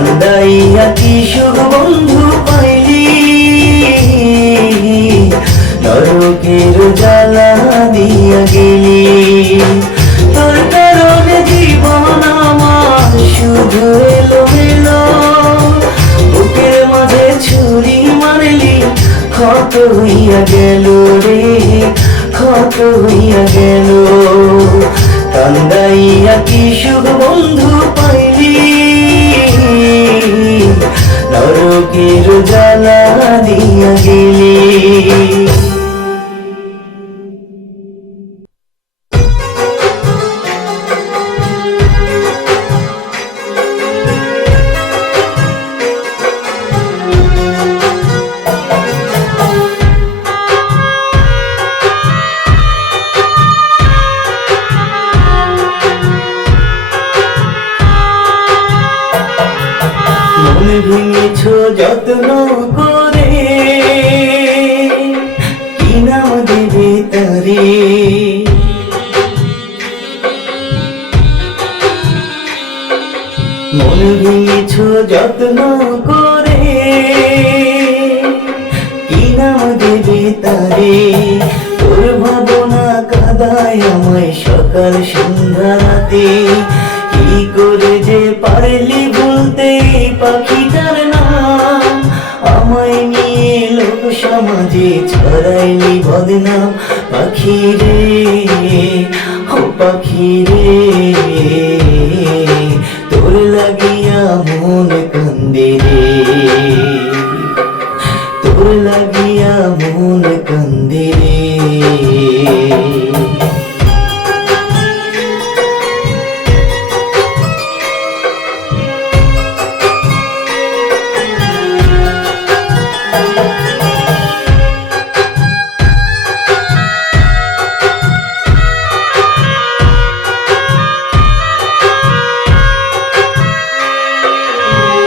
কান্দাইয়া কি সুখ বন্ধু পাইলি, নরকের জ্বালা দিয়া গেলি। তোর কারণে জীবন আমার শুধু এলোমেলো, বুকের মাঝে ছুরি মারলি, ক্ষত হইয়া গেল রে, ক্ষত হইয়া গেল। কান্দাইয়া কি সুখ বন্ধু পাইলি, নরকের জ্বালা দিয়া গেলি। মন ভেঙেছ যত্ন করে, কি নাম দেবে তারে? মন ভেঙেছ যত্ন করে, কি নাম দেবে তারে? তোর ভাবনা কাদায় আমায় সকাল সন্ধ্যা রাতে, কি করে যে পারলি ভুলতে পাখিটার নাম? আমায় নিয়ে লোক সমাজে ছড়াইলি বদনাম। পাখি রে, ও পাখি রে, তোর লাগিয়া মন কান্দে রে, তোর লাগিয়া মন কান্দে রে।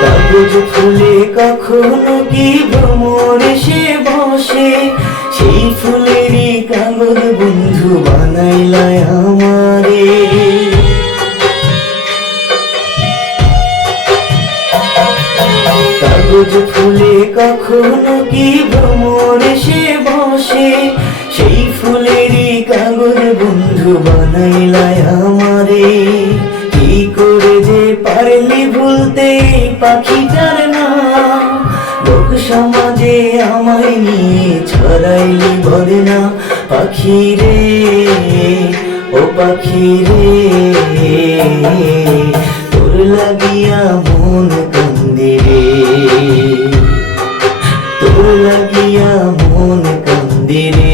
কাগজ ফুলে কখনো কি ভ্রমর এসে বসে, সেই ফুলেরই কাগজ বন্ধু বানাইলায় আমারে। কাগজ ফুলে কখনো কি ভ্রমর এসে বসে, সেই ফুলেরই কাগজ বন্ধু বানাইলায় আমারে। কি করে যে পারলি ভুলতে পাখিটার নাম? লোক সমাজে আমায় নিয়ে ছড়াইলি বদনাম। পাখি রে, ও পাখি রে, তোর লাগিয়া মন কান্দে রে, তোর লাগিয়া মন কান্দে রে।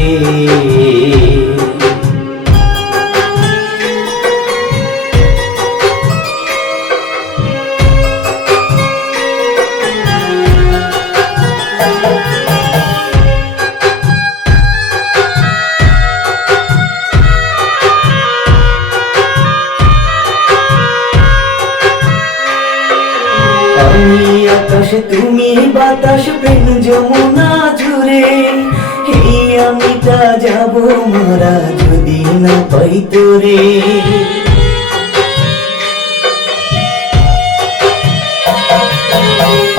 আমি আকাশ তুমি বাতাস প্রেম যমুনা জুড়ে, এই আমিটা যাব মারা যদি না পাই তোরে।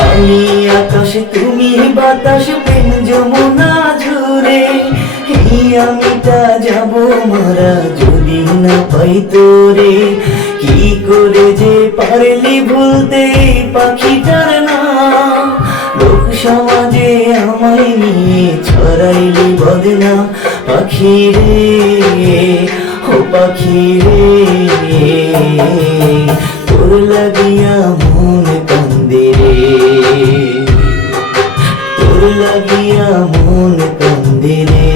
আমি আকাশ তুমি বাতাস প্রেম যমুনা জুড়ে, এই আমিটা যাব মারা যদি না পাই তোরে। কি করে যে পারলি ভুলতে পাখিটার নাম? লোক সমাজে আমায় নিয়ে ছড়াইলি বদনাম। পাখি রে, ও পাখি রে, তোর লাগিয়া মন কান্দে রে, তোর লাগিয়া মন কান্দে রে।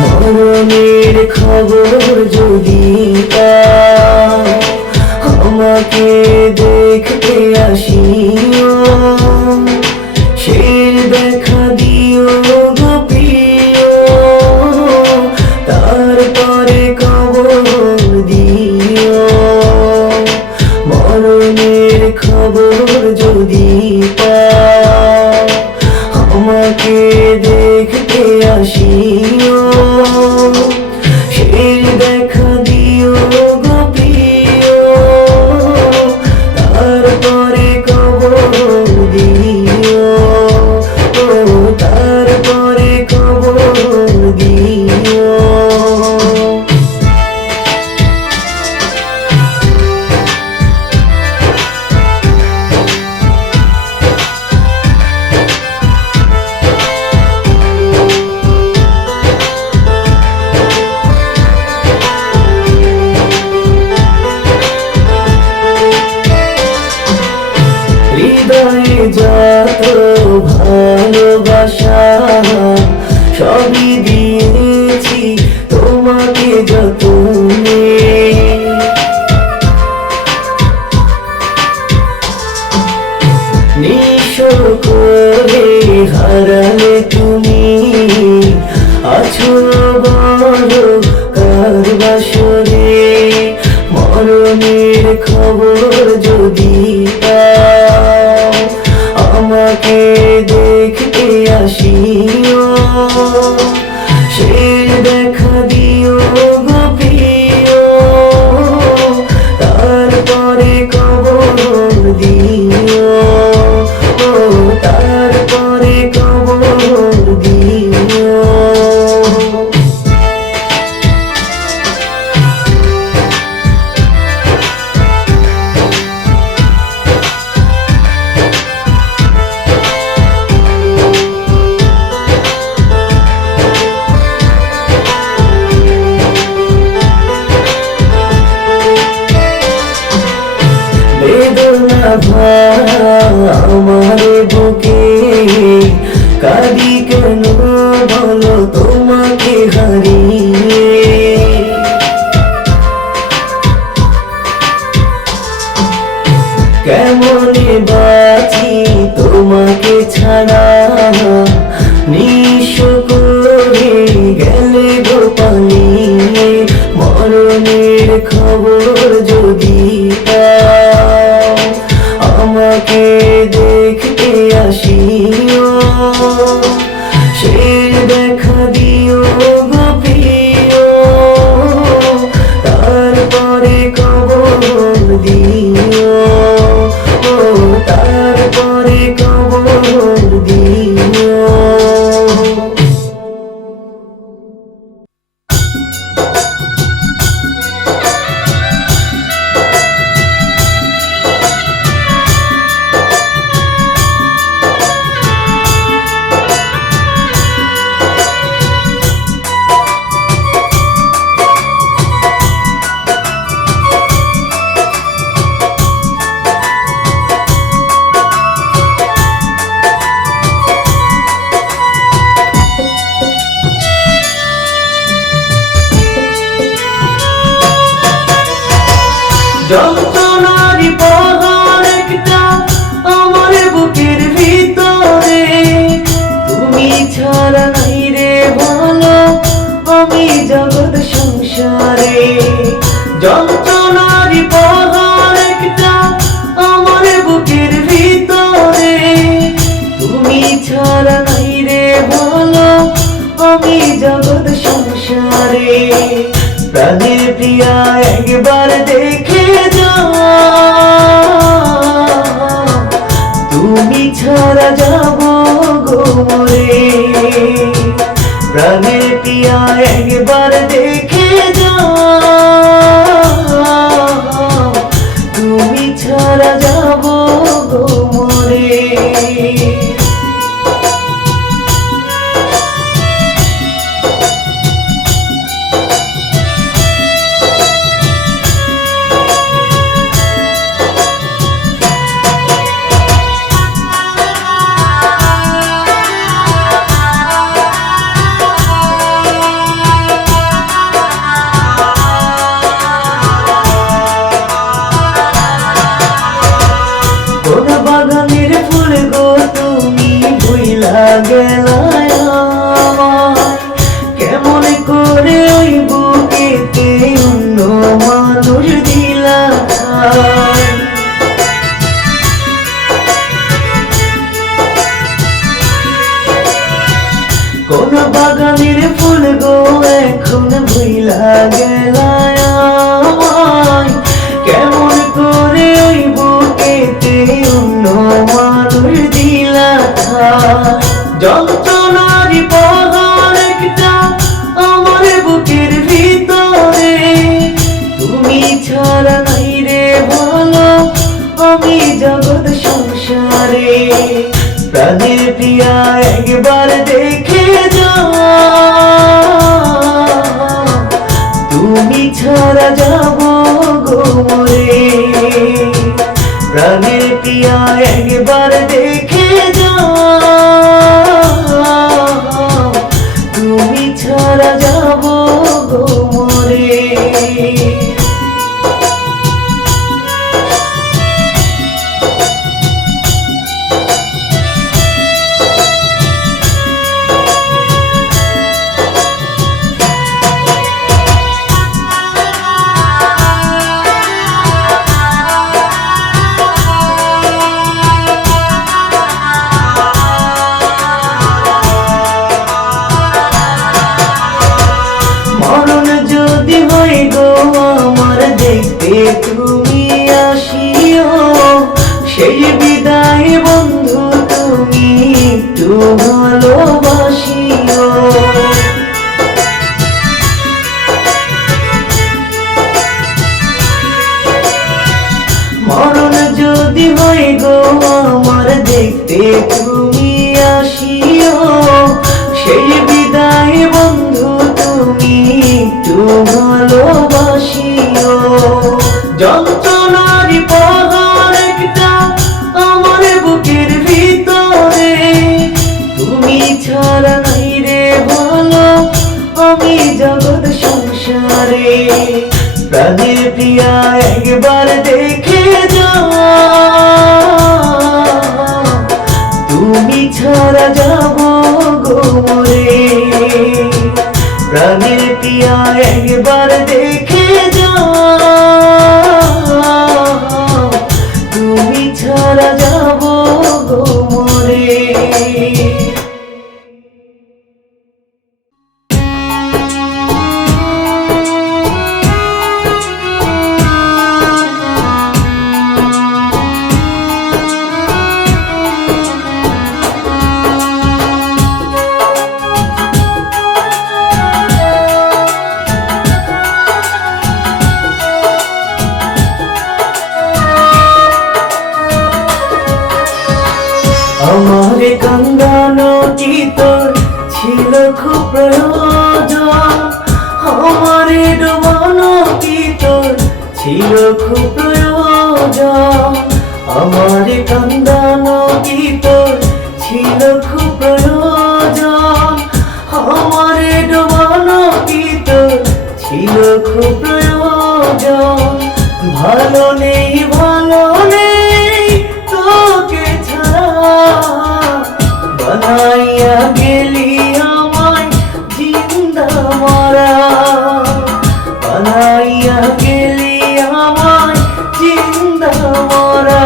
মরণের খবর যদি আমার আমাকে দেখতে আসিও, সেই দেখা দিও গো প্রিয়, তারপরে খবর দিও। মরণের খবর যদি পাও, আমাকে দেখতে আসিও, সেই দেখা দিও গো প্রিয়, তারপরে খবর দিও, তারপরে খবর দিও। হৃদয়ে যত ভালোবাসা সবই দিয়েছি তোমাকে যতনে। নিঃস্ব করে হারালে তুমি, আছো বড় কার বাসরে। মরণের খবর যদি পাও, আমাকে দেখতে আসিও, সেই দেখা দিও গো প্রিয়, তারপরে খবর দিও, তারপরে খবর দিও। বেদনা ভরা আমার বুকে, কাঁদি কেন বলো তোমাকে হারিয়ে। কেমনে বাঁচি তোমাকে ছাড়া, নিঃস্ব করে গেলে গো পালিয়ে। মরণের খবর যদি পাও, আমাকে দেখতে আসিও, সেই দেখা দিও গো প্রিয়, তারপরে খবর দিও, তারপরে খবর দিও। যন্ত্রণারি পাহাড় একটা আমার বুকের ভিতরে, তুমি ছাড়া নাই রে ভালো আমি জগৎ সংসারে। যন্ত্রণারি পাহাড় একটা আমার বুকের ভিতরে, তুমি ছাড়া নাই রে ভালো আমি জগৎ সংসারে। প্রাণের প্রিয়া একবার দেখে যাও, তুমি ছাড়া যাব গো মরে। প্রাণের প্রিয়া একবার দেখে যাও, তুমি ছাড়া যাব গো মরে। গেলায় আমায়, কেমন করে ওই বুকেতে অন্য মানুষ দিলা ঠাঁই। কোন বাগানের ফুল গো এখন ভুইলা গেলায় আমায়, কেমন করে ওই বুকেতে অন্য মানুষ দিলা ঠাঁই। যন্ত্রণার পাহাড় একটা আমার বুকের ভিতরে, তুমি ছাড়া নাই রে ভালো আমি জগৎ সংসারে। প্রাণের প্রিয়া একবার দেখে যাও, তুমি ছাড়া যাব গো মরে। প্রাণের প্রিয়া একবার দেখে যাও, তুমি ছাড়া যাব গো মরে। যদি হয় গো আমার দেখতে তুমি আসিও, সেই বিদায় বন্ধু তুমি একটু ভালোবাসিও। মরণ যদি হয় গো আমার দেখতে তুমি আসিও, সেই বিদায় বন্ধু তুমি একটু ভালোবাসিও। যন্ত্রণার পাহাড় একটা আমার বুকের ভিতরে, তুমি ছাড়া নাই রে ভালো আমি জগৎ সংসারে। প্রাণের প্রিয়া একবার দেখে যাও, তুমি ছাড়া যাব গো মরে। প্রাণের প্রিয়া একবার দেখে যাও, তুমি ছাড়া যাব গো মরে। আমারে কান্দানো কি তোর ছিল খুব প্রয়োজন, আমারে ডোবানো কি তোর ছিল খুব প্রয়োজন। আমারে কান্দানো কি তোর ছিল খুব প্রয়োজন, আমারে ডোবানো কি তোর ছিল খুব প্রয়োজন। ভালো নেই ভালো নেই তোকে ছাড়া, বানাইয়া গেলি আমায় জিন্দা মরা, বানাইয়া গেলি আমায় জিন্দা মরা।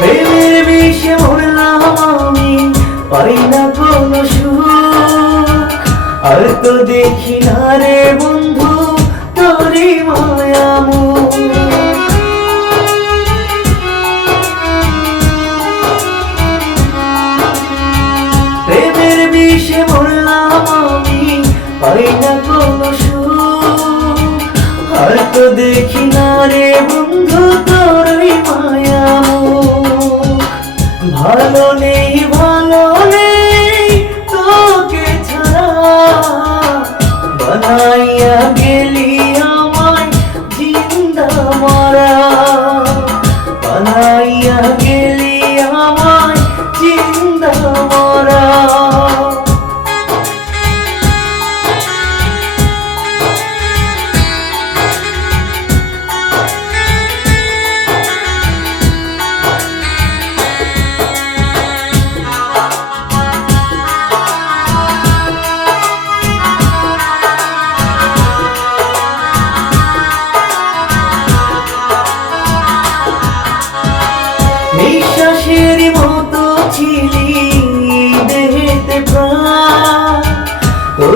প্রেমের বিষে মরলাম আমি, পাই না কোনো সুখ, আর তো দেখি না রে বন্ধু তোরই মায়ামুখ। প্রেমের বিষে মরলাম আমি, পাই না কোনো সুখ, আর তো দেখি না রে বন্ধু তোরই মায়ামুখ। ভালো নেই ভালো নেই তোকে ছাড়া, বানাইয়া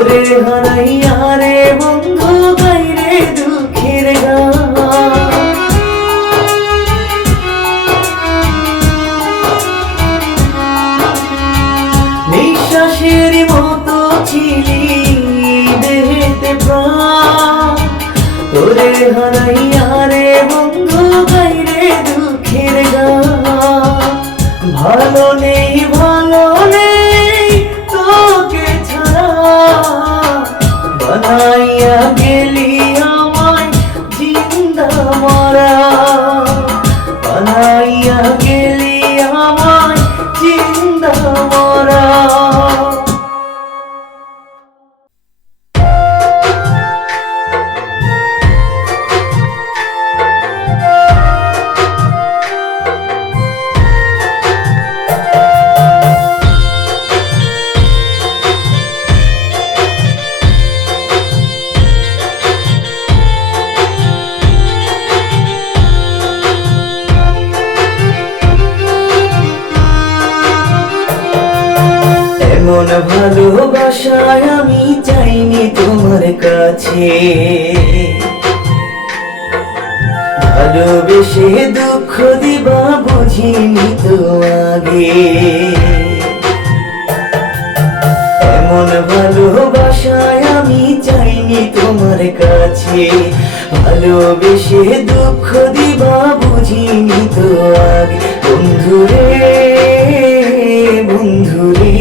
তোরে হারাইয়া রে বন্ধু গাইরে দুঃখের গান। নিঃশ্বাসের মতো ছিলি দেহেতে প্রাণ, তোরে হারাইয়া রে বন্ধু গাইরে দুঃখের গান। ভালো নেই ভালো নেই তোকে ছাড়া, বানাইয়া গেলি আমায় জিন্দা মরা, বানাইয়া গেলি আমায় জিন্দা মরা। এমন ভালোবাসায় আমি চাইনি তোমার কাছে, ভালোবেসে দুঃখ দিবা বুঝিনি তো আগে। এমন ভালোবাসায় আমি চাইনি তোমার কাছে, ভালোবেসে দুঃখ দিবা বুঝিনি তো আগে। বন্ধুরে বন্ধুরে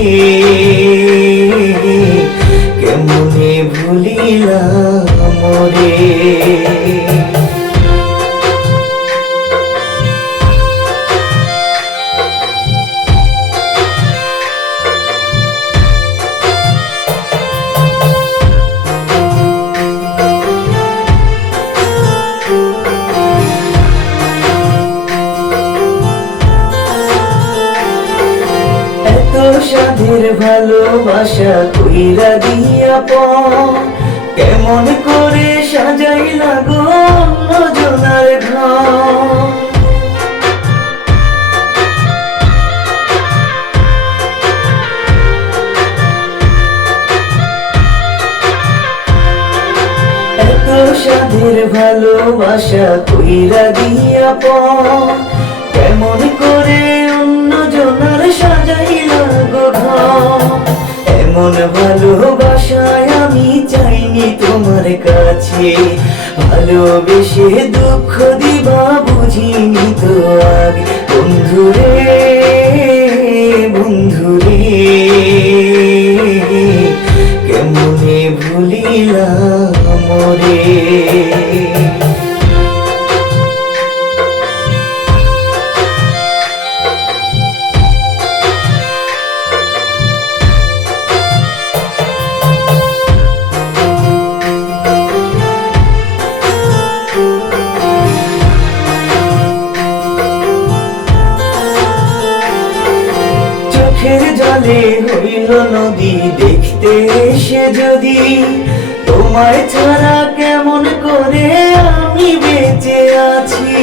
কেমনে ভুলিলাম রে। সাধের ভালোবাসা কইরা দিয়া পর, কেমন করে সাজাইলা গো অন্যজনার ঘর। এত সাধের ভালোবাসা কইরা দিয়া পর, কেমন করে অন্যজনার সাজাইলা গো ঘর। এমন ভালোবাসায় আমি চাইনি তোমার কাছে, ভালোবেসে দুঃখ দিবা বুঝিনি তো আগে। বন্ধুরে বন্ধুরে কেমনে ভুলিলাম রে। চোখের জলে হইল নদী দেখতে এসে যদি, তোমায় ছাড়া কেমন করে আমি বেঁচে আছি।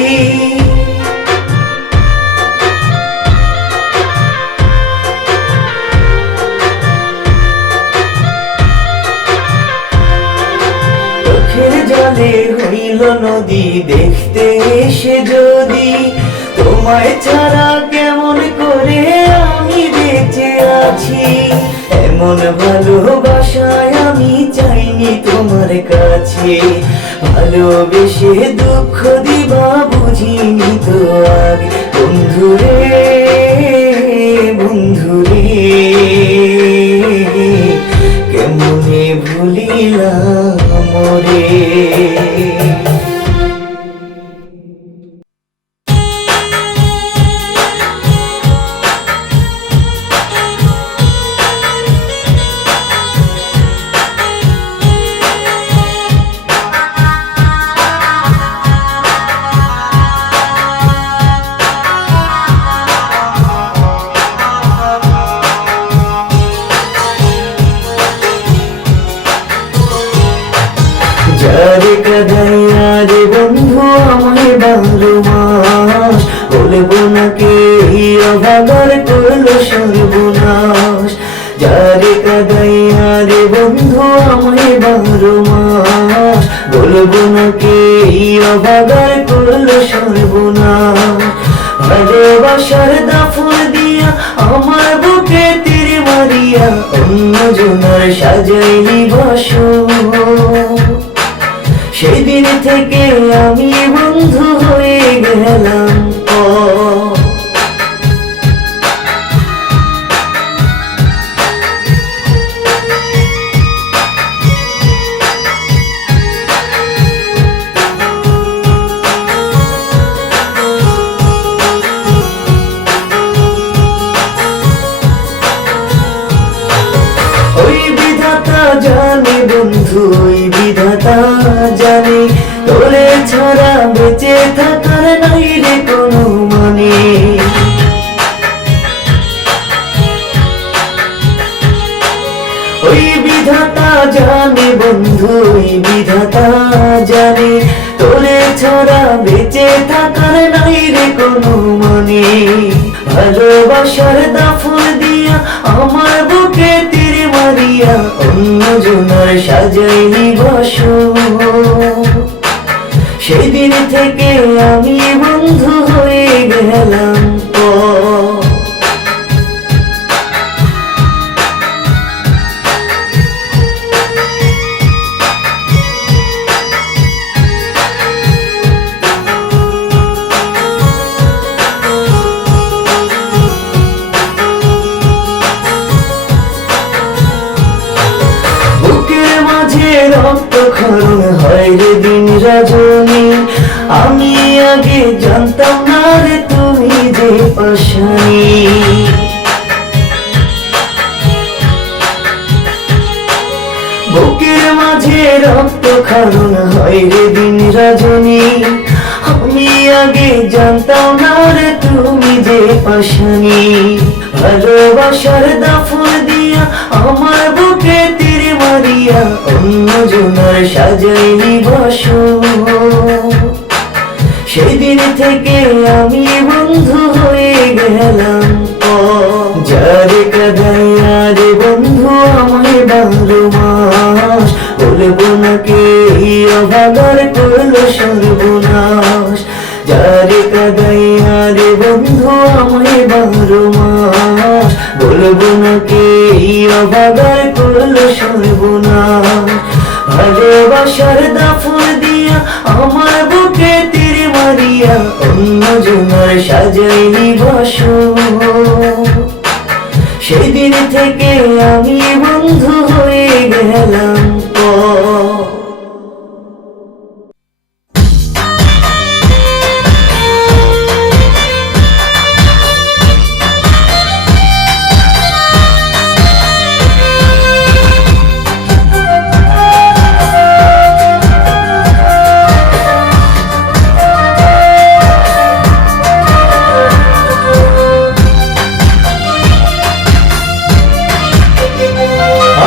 চোখের জলে হইল নদী দেখতে এসে যদি, তোমায় ছাড়া কেমন করে আমি বেঁচে আছি। এমন ভালোবাসায় আমি চাইনি তোমার কাছে, ভালোবেসে দুঃখ দিবা বুঝিনি তো আগে। বন্ধুরে বন্ধুরে কেমনে ভুলিলাম রে। যারে কাঁদাইয়া রে বন্ধু আমায় বাংলো মাস, বলবো না কে অভাগার করলো সর্বনাশ। যারে কাঁদাইয়া রে বন্ধু আমায় 12 মাস, বলবো না কে এই অভাগার করলো সর্বনাশ। ভালোবাসার দাফন দিয়া আমার বুকে তীর মারিয়া অন্য জনার সাজাইলি বাসর। সেই দিন থেকে আমি বন্ধু হয়ে গেলাম পর। ওই বিধাতা জানে বন্ধু, ওই বিধাতা জানে, তোরে ছাড়া বেঁচে থাকার নাই রে কোনো মানে। ওই বিধাতা জানে বন্ধু, ওই বিধাতা জানে, তোরে ছাড়া বেঁচে থাকার নাই রে কোনো মানে। ভালোবাসার দাফন দিয়া আমার বুকে তীর মারিয়া অন্য জনার সাজাইলি বাসর। সেই দিন থেকে আমি বন্ধু হয়ে গেলাম পর। রক্তক্ষরণ হয় রে দিন রজনী, আমি আগে জানতাম না রে তুমি যে পাশানি। বুকের মাঝে রক্তক্ষরণ হয় রে দিন রজনী, আমি আগে জানতাম না রে তুমি যে পাশানি। ভালোবাসার দাফন দিয়া আমার বুকে তীর মারিয়া অন্য জনার সাজাইলি বাসর। সেই দিন থেকে আমি বন্ধু হয়ে গেলাম পর। যারে কাঁদাইয়া রে বন্ধু আমায় 12 মাস, বলবো না কে এই অভাগার করলো সর্বনাশ। যারে কাঁদাইয়া রে বন্ধু আমায় 12 মাস, বলবো না কে এই অভাগার করলো সর্বনাশ। ভালোবাসার দাফন দিয়া আমার বুকে তীর মারিয়া অন্য জনার সাজাইলি বাসর। সেই দিন থেকে আমি বন্ধু হয়ে গেলাম পর।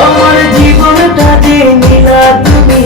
আমার জীবনটা যে নিলা তুমি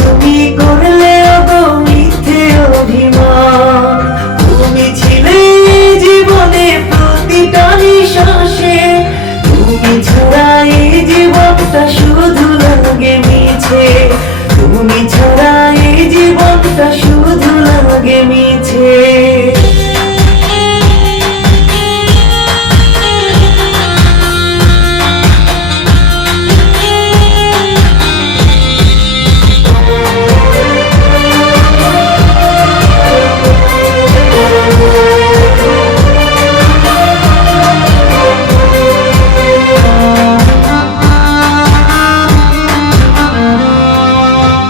তুমি করলে ওগো মিথ্যে অভিমান? তুমি ছিলে জীবনে প্রতিটা নিঃশ্বাসে, তুমি ছাড়া এই জীবনটা শুধু লাগে মিছে, তুমি ছাড়া এই জীবনটা শুধু লাগে মিছে।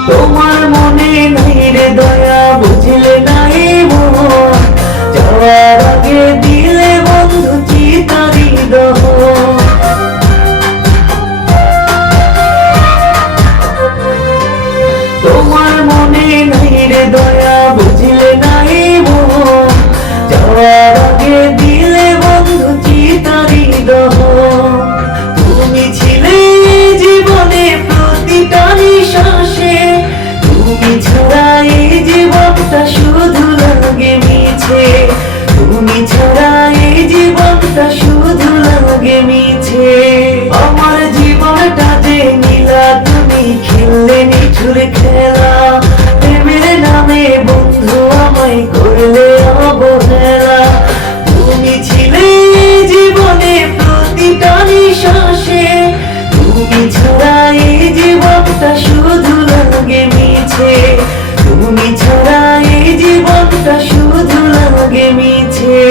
তোমার মনে নাই রে দয়া, বুঝলে নাই মন, যাওয়ার আগে দিলে বন্ধু চিতারি দহন। তোমার মনে নাই রে দয়া, বুঝলে নাই মন, যাওয়ার আগে দিলে বন্ধু চিতারি দহন। তুমি ছিলে জীবনে প্রতিটা নিঃশ্বাসে, তুমি ছাড়া এই জীবনটা শুধু লাগে মিছে, তুমি ছাড়া এই জীবনটা শুধু লাগে মিছে। আমার জীবনটা যে নীলা, তুমি খেললে নিঠুর খেলা, প্রেমের নামে বন্ধু আমায় করলে অবহেলা। তুমি ছিলে জীবনে প্রতিটা নিঃশ্বাসে, তুমি ছাড়া এই জীবনটা শুধু লাগে মিছে, তুমি ছাড়া এই জীবনটা শুধু লাগে মিছে।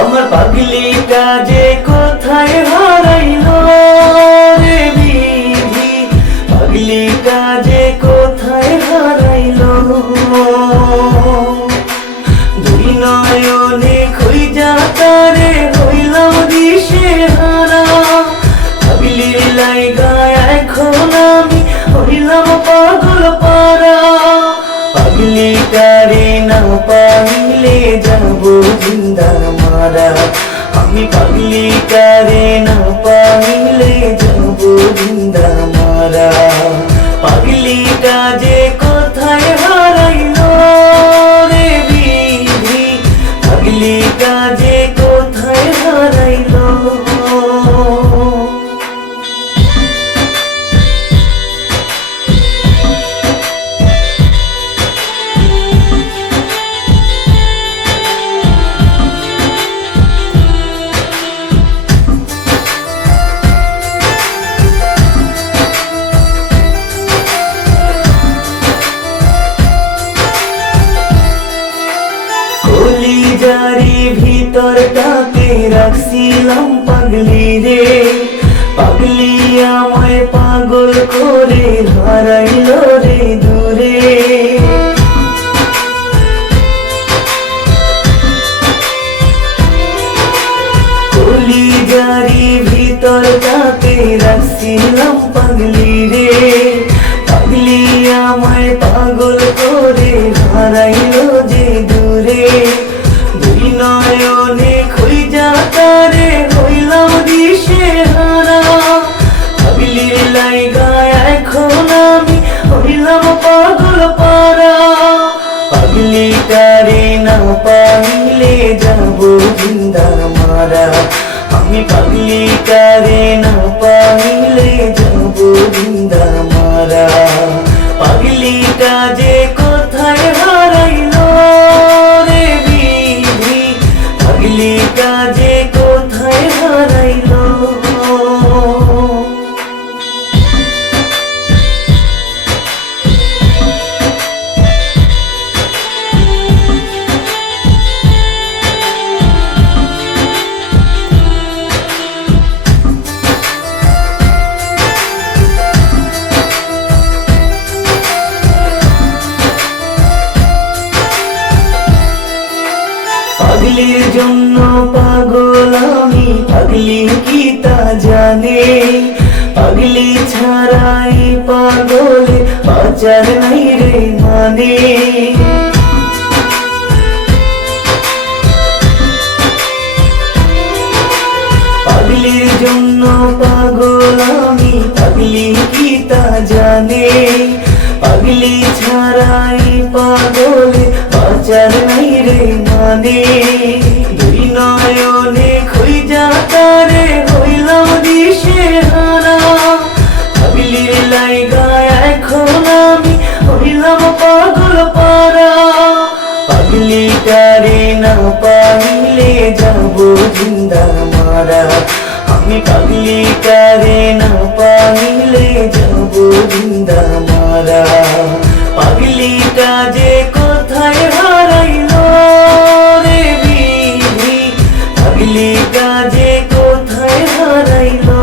আমার পাগলিটা যে কোথায় হারাইলো রে বিধি, পাগলিটা যে কোথায় হারাইলো। দুই নয়নে খুঁজা তারে হইলাম দিশেহারা, পাগলির লাইগায় এখন আমি হইলাম পাগল পারা। পাগলিটারে না পাইলে যাবো জিন্দা মারা, আমি পাগলিটারে না পাইলে যাবো জিন্দা মারা। পাগলিটা যে কোথায় হারাইলো রে বিধি, পাগলিটা যে কোথায় হারাইলো। কলিজারি ভিতরটাতে রাখছিলাম পাগলি রে, পাগলি আমায় পাগল করে হারাইলো রে দূরে। কলিজারি ভিতরটাতে রাখছিলাম পাগলি রে, পাগলি আমায় পাগল করে হারাইলো যে দূরে। দুই নয়নে খুঁজা তারে হইলাম দিশেহারা, পাগলির লাইগায় এখন আমি হইলাম পাগল পারা। পাগলিটারে না পাইলে যাবো জিন্দা মারা, আমি পাগলিটারে না পাইলে যাবো জিন্দা মারা। পাগলিটা যে কোথায় হারাইলো রে বিধি, পাগলিটা যে কোথায় হারাইলো। পাগলি কি তা জানে, পাগলি ছাড়াই পাগলে বাঁচার নাই রে মানে। পাগলির জন্য পাগল আমি, পাগলি কি তা জানে, পাগলি ছাড়াই পাগলে বাঁচার নাই রে মানে। দুই নয়নে খুঁজা তারে হইলাম দিশেহারা, পাগলির লাইগা এখন আমি হইলাম পাগল পারা। পাগলিটারে না পাইলে যাব জিন্দা মারা, আমি পাগলিটারে না পাইলে যাব জিন্দা মারা। পাগলিটা যে কোথায় হারাইলো রে বিধি, পাগলিটা যে কোথায় হারাইলো।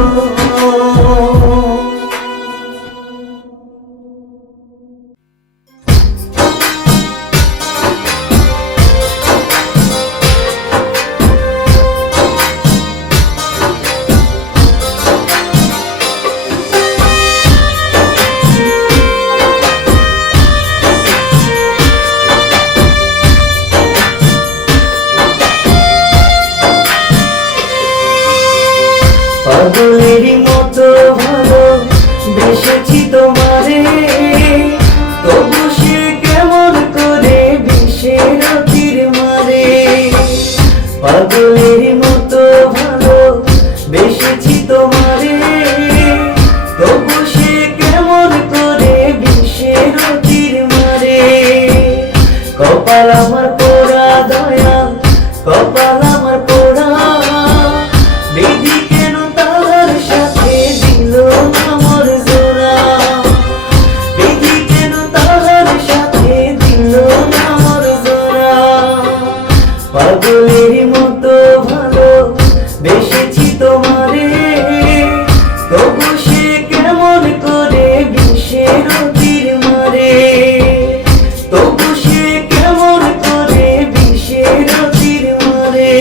পাগলের মতো ভালো বেসেছি তোমারে, তবু সে কেমন করে বিষের তীর মারে। পাগলের মতো ভালো বেসেছি তোমারে, তবু সে কেমন করে বিষের তীর মারে। কপাল আমার পোড়া দয়া, কপাল আমার পোড়া, বিধি কেন তাহার সাথে দিল না মোর জোড়া, বিধি কেন তাহার সাথে দিল না মোর জোড়া। পাগলের মতো ভালো বেসেছি তোমারে, তবু সে কেমন করে বিষের তীর মারে, তবু সে কেমন করে বিষের তীর মারে।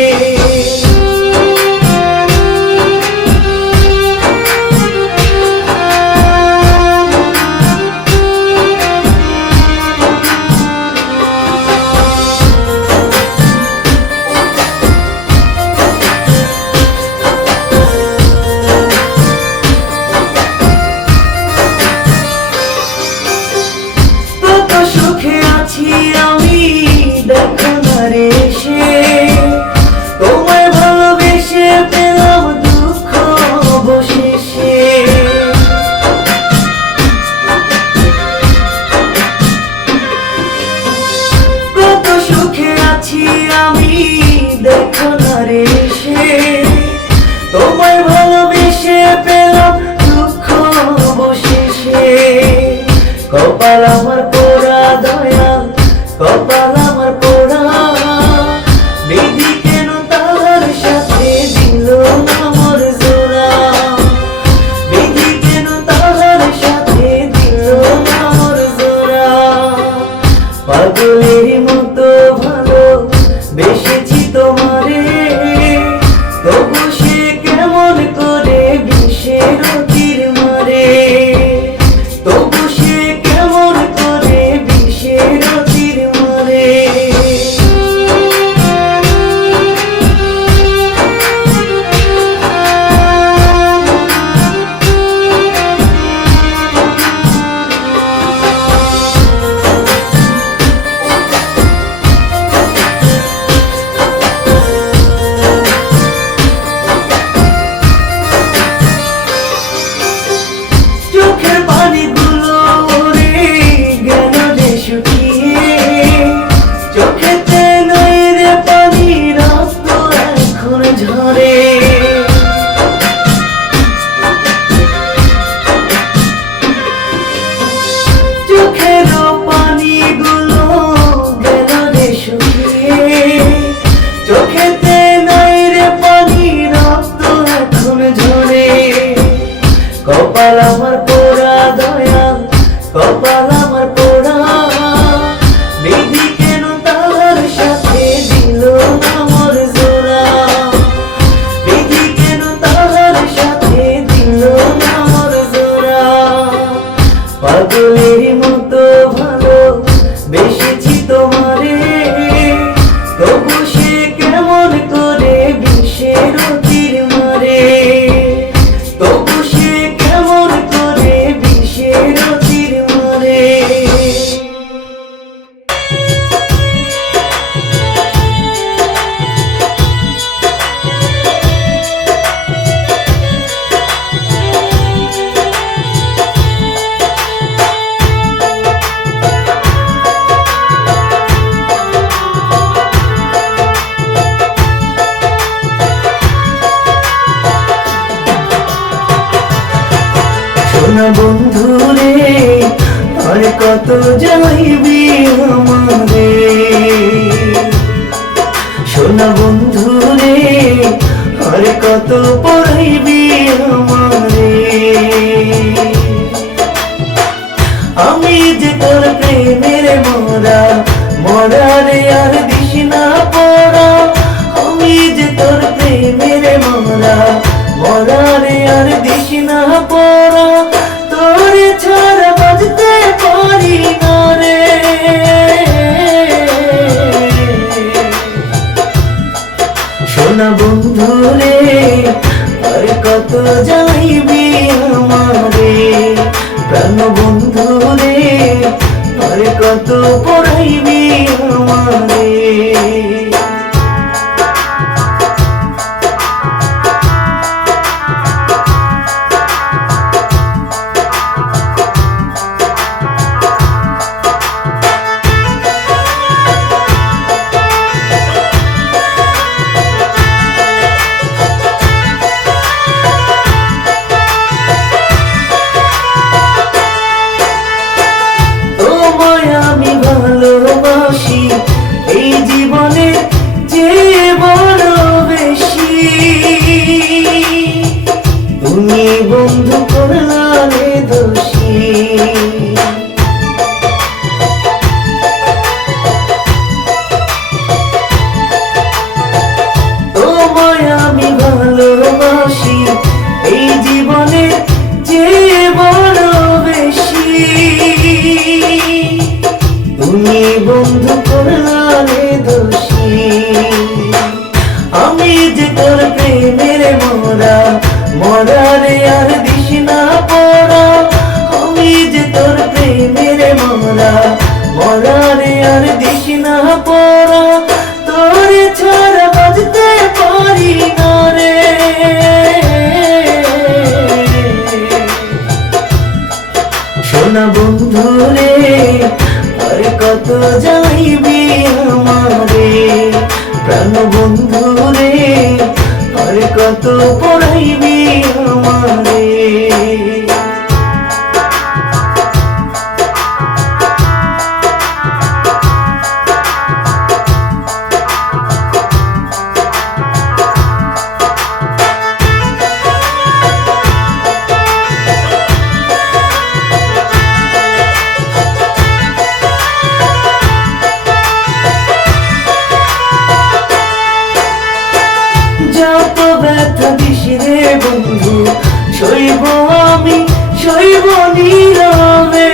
কত সুখে আছি আমি দেখো না রে সে, তোমায় ভালোবেসে পেলাম দুঃখ অবশেষে। কত সুখে আছি আমি দেখো না রে সে, তোমায় ভালোবেসে পেলাম দুঃখ অবশেষে। কপাল আমার পোড়া দয়া, কপাল আমার পোড়া, বিধি কেন তাহার সাথে দিল না মোর জোড়া, বিধি কেন তাহার সাথে দিল না মোর জোড়া। পাগলের মতো ভালো বেসেছি তোমারে, তবু সে কেমন করে বিষের তীর মারে, তবু সে কেমন করে সোনা বন্ধু রে আর কত যাইবি আমারে, সোনা বন্ধু রে আর কত পড়াইবি আমারে। আমি যে তোর প্রেমের মরা, মরা রে আর দিস না পড়া। আমি যে তোর প্রেমের মরা, মরা রে আর দিস না পড়া। তোর ছাড়া বাজতে পারি না রে, সোনা বন্ধু রে আর কত যাইবি আমারে, প্রাণ বন্ধু রে আর কত পড়াইবি আমারে। আমি ভালোবাসি এই জীবনে যে বড় বেশি, তুমি বন্ধু করলারে দোষী। তোমায় আমি ভালোবাসি এই জীবনে যে বড় বেশি, তুমি বন্ধু করলারে দোষী। আমি যে তোর প্রেমের মরা, মরা রে আর দিস না পড়া। আমি যে তোর প্রেমের মরা, মরা রে আর দিস না পড়া। তোর ছাড়া বাজতে পারি না রে, সোনা বন্ধু রে আর কত যাইবি আমারে, প্রাণ বন্ধু রে আর কত পড়াইবি আমারে। যত ব্যথা দিস রে বন্ধু সইব আমি, সইব নীরবে।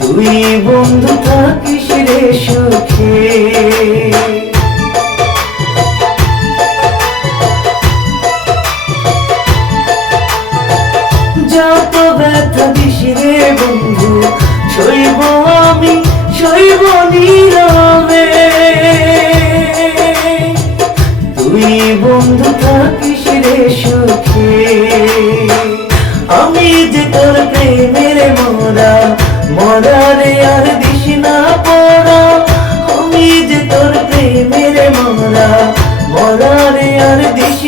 তুই বন্ধু থাকিস রে সুখে, যত ব্যথা দিস রে বন্ধু সইব আমি, সইব নীরবে। তুই বন্ধু থাকিস রে সুখে, আমি যে তোর প্রেমের মরা, মরা রে আর দিস না পড়া। আমি যে তোর প্রেমের মরা, মরা রে আর দিস